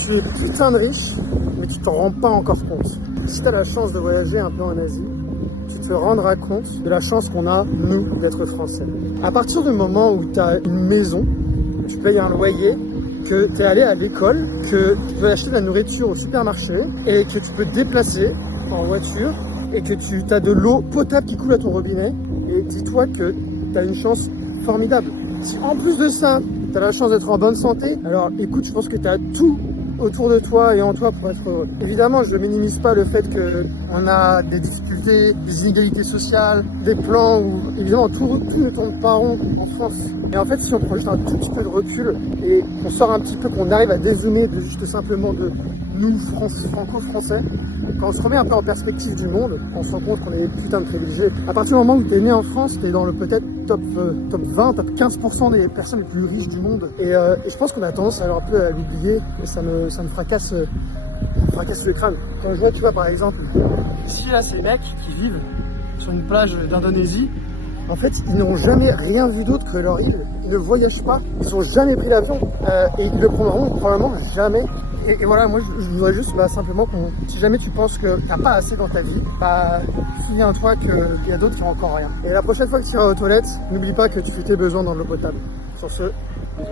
tu es putain de riche, mais tu t'en rends pas encore compte. Si tu as la chance de voyager un peu en Asie, tu te rendras compte de la chance qu'on a, nous, d'être français. À partir du moment où tu as une maison, tu payes un loyer, que tu es allé à l'école, que tu peux acheter de la nourriture au supermarché et que tu peux te déplacer en voiture et que tu as de l'eau potable qui coule à ton robinet, et dis-toi que tu as une chance formidable. Si en plus de ça, tu as la chance d'être en bonne santé, alors écoute, je pense que tu as tout autour de toi et en toi pour être heureux. Évidemment, je ne minimise pas le fait qu'on a des difficultés, des inégalités sociales, des plans où évidemment tout ne tourne pas rond en France. Et en fait, si on prend juste un tout petit peu de recul et qu'on sort un petit peu, qu'on arrive à dézoomer de juste simplement de nous, franco-français, quand on se remet un peu en perspective du monde, on se rend compte qu'on est putain de privilégiés. À partir du moment où tu es né en France, tu es dans le peut-être top 20, top 15% des personnes les plus riches du monde. Et je pense qu'on a tendance un peu à l'oublier, et ça me fracasse le crâne. Quand je vois, tu vois, par exemple, ici, là, ces mecs qui vivent sur une plage d'Indonésie, en fait, ils n'ont jamais rien vu d'autre que leur île. Ils ne voyagent pas, ils n'ont jamais pris l'avion, et ils le prendront probablement jamais. Et voilà, moi je voudrais juste simplement si jamais tu penses que t'as pas assez dans ta vie, souviens-toi qu'il y a d'autres qui ont encore rien. Et la prochaine fois que tu iras aux toilettes, n'oublie pas que tu fais tes besoins dans de l'eau potable. Sur ce, bisous.